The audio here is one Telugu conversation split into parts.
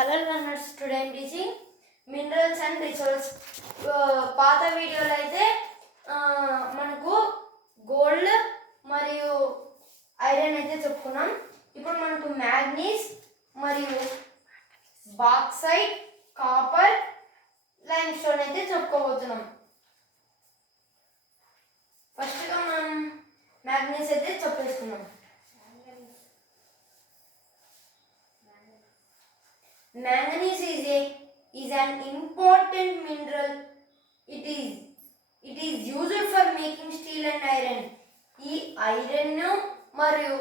Hello learners, today I am teaching minerals and resources. పాత వీడియోలో అయితే మనకు గోల్డ్ మరియు ఐరన్ అయితే చెప్పుకున్నాం. ఇప్పుడు మనకు మ్యాంగనీస్ మరియు బాక్సైట్, కాపర్, లైమ్ స్టోన్ అయితే చెప్పుకోబోతున్నాం. ఫస్ట్గా మనం మ్యాంగనీస్ అయితే చెప్పేసుకున్నాం. Manganese is an important mineral. It is used for making steel and iron. ఈ ఐరన్ మరియు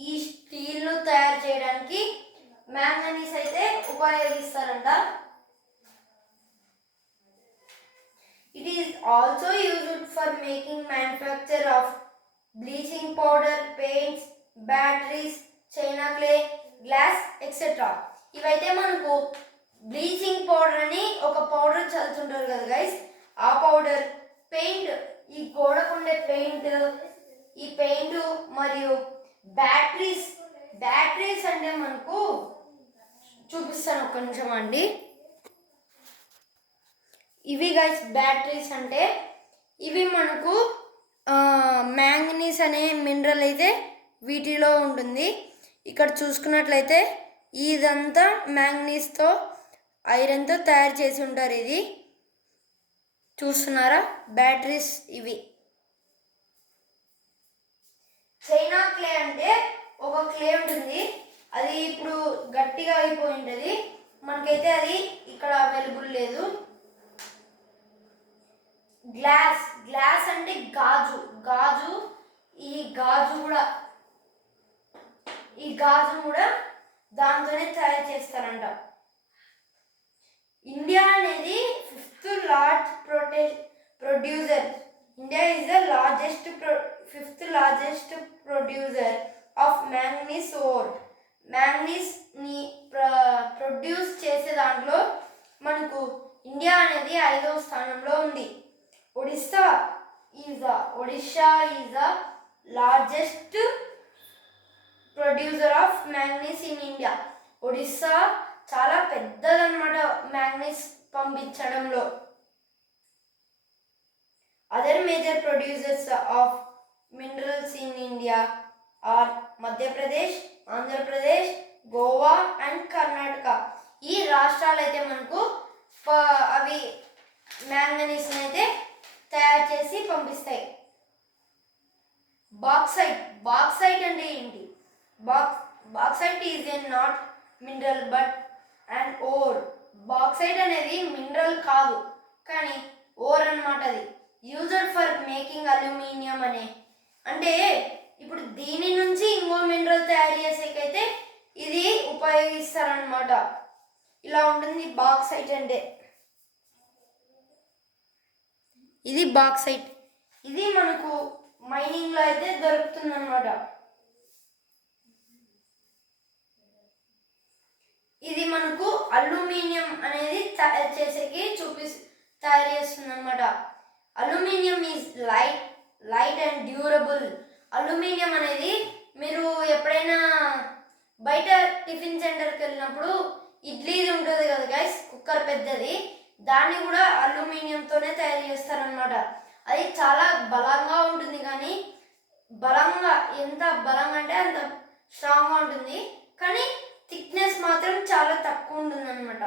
ఈ స్టీల్ ను తయారు చేయడానికి మ్యాంగనీస్ అయితే ఉపయోగిస్తారంట. It is also used for making manufacture of bleaching powder, paints, batteries, china clay, glass etcetera. ఇవైతే మనకు బ్లీచింగ్ పౌడర్ అని ఒక పౌడర్ చల్లుతుంటారు కదా గైస్, ఆ పౌడర్, పెయింట్, ఈ గోడకుండే పెయింట్, ఈ పెయింట్ మరియు బ్యాటరీస్ అంటే మనకు చూపిస్తాను ఒక్క నిమిషం అండి. ఇవి గైస్ బ్యాటరీస్ అంటే ఇవి మనకు మ్యాంగనీస్ అనే మినరల్ అయితే వీటిలో ఉంటుంది. ఇక్కడ చూసుకున్నట్లయితే ఇదంతా మ్యాంగనీస్తో ఐరన్తో తయారు చేసి ఉంటారు. ఇది చూస్తున్నారా, బ్యాటరీస్ ఇవి. చైనా క్లే అంటే ఒక క్లే ఉంటుంది, అది ఇప్పుడు గట్టిగా అయిపోయి ఉంటుంది, మనకైతే అది ఇక్కడ అవైలబుల్ లేదు. గ్లాస్ అంటే గాజు ఈ గాజు కూడా దాంతోనే తయారు చేస్తారంట. ఇండియా అనేది 5th large producer. India is the fifth largest producer of manganese ore. మ్యాంగనీస్ని ప్రొడ్యూస్ చేసే దాంట్లో మనకు ఇండియా అనేది 5వ స్థానంలో ఉంది. Odisha is the largest producer of manganese in India. Odissa చాలా పెద్దదన్నమాట మ్యాంగనీస్ పంపించడంలో. Other major producers of minerals in India are Madhya Pradesh, Andhra Pradesh, Goa and Karnataka. ఈ రాష్ట్రాలు అయితే మనకు అవి మ్యాంగనీస్ని అయితే తయారు చేసి పంపిస్తాయి. బాక్సైట్ అంటే ఏంటి? Bauxite is a not mineral but and ore. Bauxite అనేది మినరల్ కాదు కానీ ఓర్ అన్నమాట. అది యూజ్డ్ ఫర్ మేకింగ్ అల్యూమినియం అంటే ఇప్పుడు దీని నుంచి ఇంకో మినరల్ తయారు చేసేకైతే ఇది ఉపయోగిస్తారనమాట. ఇలా ఉంటుంది బాక్సైట్ అంటే. ఇది బాక్సైట్, ఇది మనకు మైనింగ్లో అయితే దొరుకుతుందన్నమాట. ఇది మనకు అల్యూమినియం అనేది తయారు చేసేకి తయారు చేస్తుంది అనమాట. Aluminium is light and durable. Aluminium అనేది మీరు ఎప్పుడైనా బయట టిఫిన్ సెంటర్కి వెళ్ళినప్పుడు ఇడ్లీది ఉంటుంది కదా గైస్, కుక్కర్ పెద్దది, దాన్ని కూడా అల్యూమినియంతోనే తయారు చేస్తారనమాట. అది చాలా బలంగా ఉంటుంది, కానీ ఎంత బలంగా అంటే అంత స్ట్రాంగ్గా ఉంటుంది, కానీ థిక్నెస్ మాత్రం చాలా తక్కువ ఉంటుంది అనమాట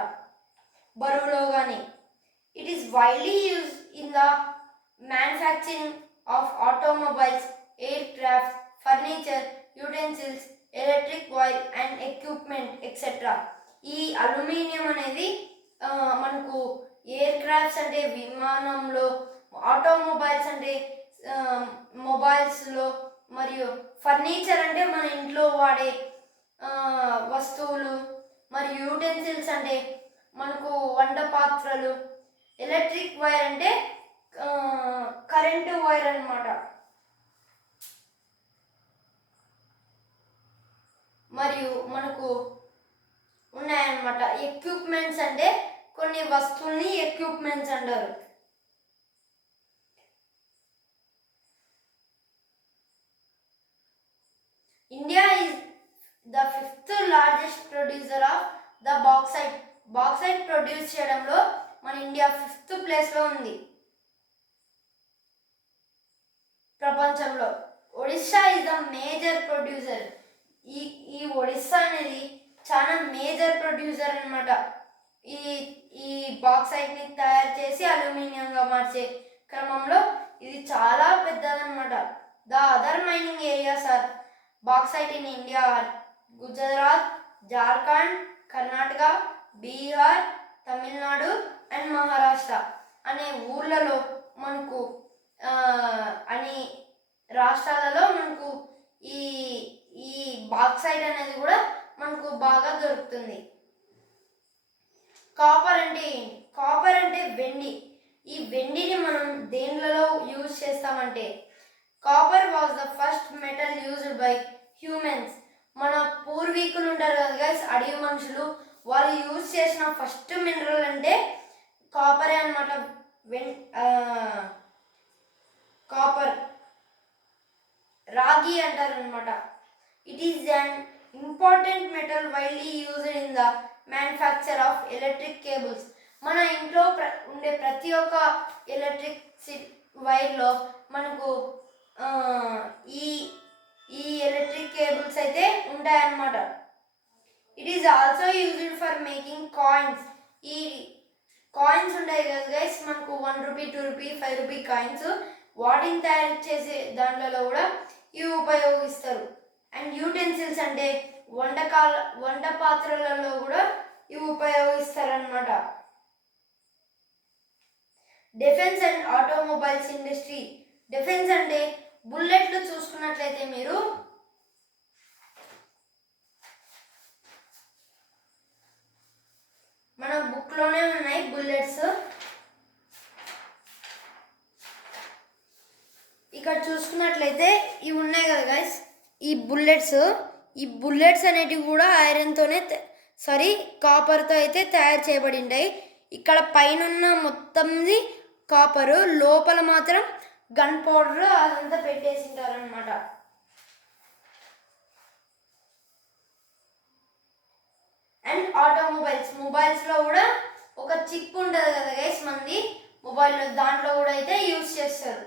బరువులో కానీ. It is widely use in the manufacturing of automobiles, air craft, furniture, utensils, electric wire and equipment etcetera. ఈ అల్యూమినియం అనేది మనకు ఎయిర్ క్రాఫ్ట్స్ అంటే విమానంలో, ఆటోమొబైల్స్ అంటే మొబైల్స్లో, మరియు ఫర్నిచర్ అంటే మన ఇంట్లో వాడే వస్తువులు, మరియు యూటెన్సిల్స్ అంటే మనకు వంట పాత్రలు, ఎలక్ట్రిక్ వైర్ అంటే కరెంటు వైర్ అన్నమాట, మరియు మనకు ఉన్నాయన్నమాట. ఎక్విప్మెంట్స్ అంటే కొన్ని వస్తువుల్ని ఎక్విప్మెంట్స్ అంటారు. India is the 5th largest producer of the bauxite. Bauxite produce చేయడంలో మన ఇండియా 5th ప్లేస్లో ఉంది ప్రపంచంలో. Odisha is the major producer. ఈ ఒడిస్సా అనేది చాలా మేజర్ ప్రొడ్యూసర్ అనమాట. ఈ ఈ బాక్సైట్ని తయారు చేసి అల్యూమినియంగా మార్చే క్రమంలో ఇది చాలా పెద్దదన్నమాట. The other mining areas are bauxite in India are Gujarat, Jharkhand, Karnataka, Bihar, Tamil Nadu and Maharashtra అనే ఊర్లలో మనకు అని రాష్ట్రాలలో మనకు ఈ ఈ బాక్సైట్ అనేది కూడా మనకు బాగా దొరుకుతుంది. కాపర్ అంటే ఏంటి? కాపర్ అంటే వెండి. ఈ వెండిని మనం దేనిలలో యూజ్ చేస్తామంటే, copper was the first metal used by humans. మన పూర్వీకులు ఉంటారు కదా గైస్, అడవి మనుషులు, వాళ్ళు యూజ్ చేసిన ఫస్ట్ మినరల్ అంటే కాపరే అనమాట. కాపర్, రాగి అంటారు అనమాట. It is an important metal widely used in the manufacture of electric cables. మన ఇంట్లో ఉండే ప్రతి ఒక్క ఎలక్ట్రిక్ వైర్లో మనకు ఈ ఈ ఎలక్ట్రిక్ కేబుల్స్ అయితే ఉంటాయన్నమాట. It is also used for making coins. ఈ కాయిన్స్ ఉంటాయి కదా గైస్, మనకు 1 రూపీ, 2 రూపీ, 5 రూపీ కాయిన్స్, వాటిని తయారు చేసే దాంట్లో కూడా ఇవి ఉపయోగిస్తారు. అండ్ యూటెన్సిల్స్ అంటే వంట పాత్రలలో కూడా ఇవి ఉపయోగిస్తారనమాట. Defence and automobiles industry. Defence అంటే బుల్లెట్లు చూసుకున్నట్లయితే మీరు మన బుక్లోనే ఉన్నాయి బుల్లెట్స్. ఇక్కడ చూసుకున్నట్లయితే ఇవి ఉన్నాయి కదా గైస్, ఈ బుల్లెట్స్ అనేటివి కూడా ఐరన్తోనే కాపర్తో అయితే తయారు చేయబడి ఉంటాయి. ఇక్కడ పైన మొత్తంది కాపరు, లోపల మాత్రం గన్ పౌడర్ అదంతా పెట్టేసింటారు అనమాట. అండ్ మొబైల్స్లో కూడా ఒక చిప్ ఉంటుంది కదా గైస్ మనది మొబైల్లో, దాంట్లో కూడా అయితే యూజ్ చేస్తారు.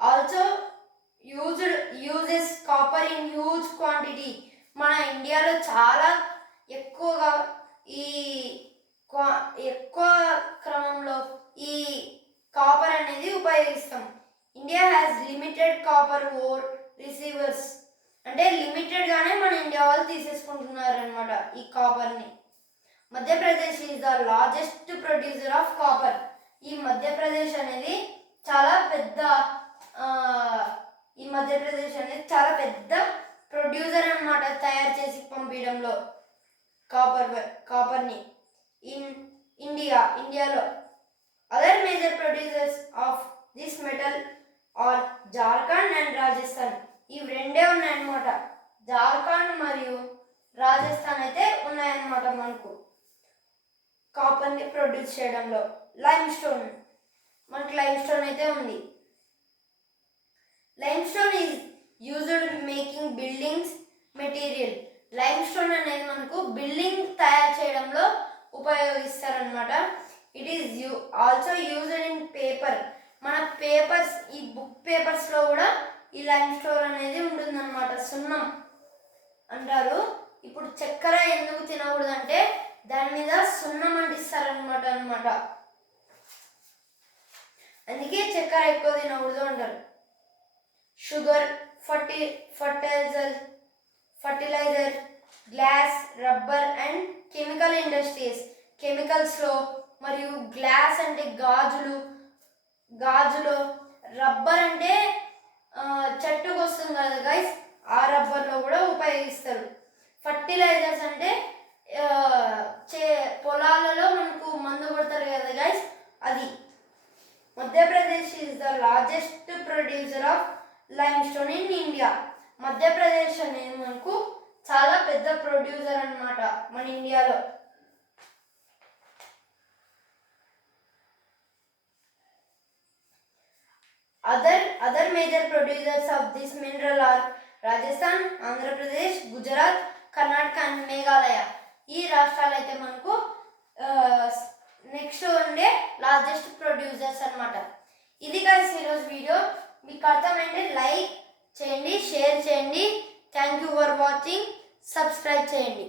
Also uses copper in huge quantity. మన ఇండియాలో చాలా ఎక్కువగా ఎక్కువ క్రమంలో ఈ కాపర్ అనేది ఉపయోగిస్తాం. India has limited copper ore receivers. అంటే లిమిటెడ్గానే మన ఇండియా వాళ్ళు తీసేసుకుంటున్నారు అనమాట ఈ కాపర్ని. Madhya Pradesh is the largest producer of copper. ఈ మధ్యప్రదేశ్ అనేది చాలా పెద్ద ప్రొడ్యూసర్ అన్నమాట, తయారు చేసి పంపించడంలో కాపర్ని. ఇండియాలో other major producers of this metal are Jharkhand and Rajasthan. ఇవి రెండే ఉన్నాయన్నమాట, జార్ఖండ్ మరియు రాజస్థాన్ అయితే ఉన్నాయన్నమాట మనకు కాపర్ని ప్రొడ్యూస్ చేయడంలో. మనకి లైమ్ స్టోన్ అయితే ఉంది. Lime stone is used making buildings material. Lime stone అనేది మనకు బిల్డింగ్ తయారు చేయడంలో ఉపయోగిస్తారనమాట. It is also used in paper. మన పేపర్స్, ఈ బుక్ పేపర్స్లో కూడా ఈ లైమ్ స్టోన్ అనేది ఉంటుందన్నమాట. సున్నం అంటారు. ఇప్పుడు చక్కెర ఎందుకు తినకూడదంటే దాని మీద సున్నం అంటిస్తారనమాట. అందుకే చక్కెర ఎక్కువ తినకూడదు అంటారు. Sugar, fertilizer, glass, rubber and chemical industries. కెమికల్స్లో మరియు గ్లాస్ అంటే గాజులో, రబ్బర్ అంటే చెట్టుకు వస్తుంది కదా గైస్, ఆ రబ్బర్లో కూడా ఉపయోగిస్తారు. ఫర్టిలైజర్స్ అంటే పొలాలలో మనకు మందు కొడతారు కదా గైస్, అది. Madhya Pradesh is the largest producer of lime stone in India. Madhya Pradesh అనేది మనకు చాలా పెద్ద ప్రొడ్యూసర్ అన్నమాట మన ఇండియాలో. Other major producers of this mineral are Rajasthan, Andhra Pradesh, Gujarat, Karnataka and Meghalaya. ఈ రాష్ట్రాలు అయితే మనకు నెక్స్ట్ ఉండే లార్జెస్ట్ ప్రొడ్యూసర్స్ అన్నమాట. ఇది గైస్ ఈరోజు వీడియో. మీకు అర్థమైంటే లైక్ చేయండి, షేర్ చేయండి. Thank you for watching. Subscribe చేయండి.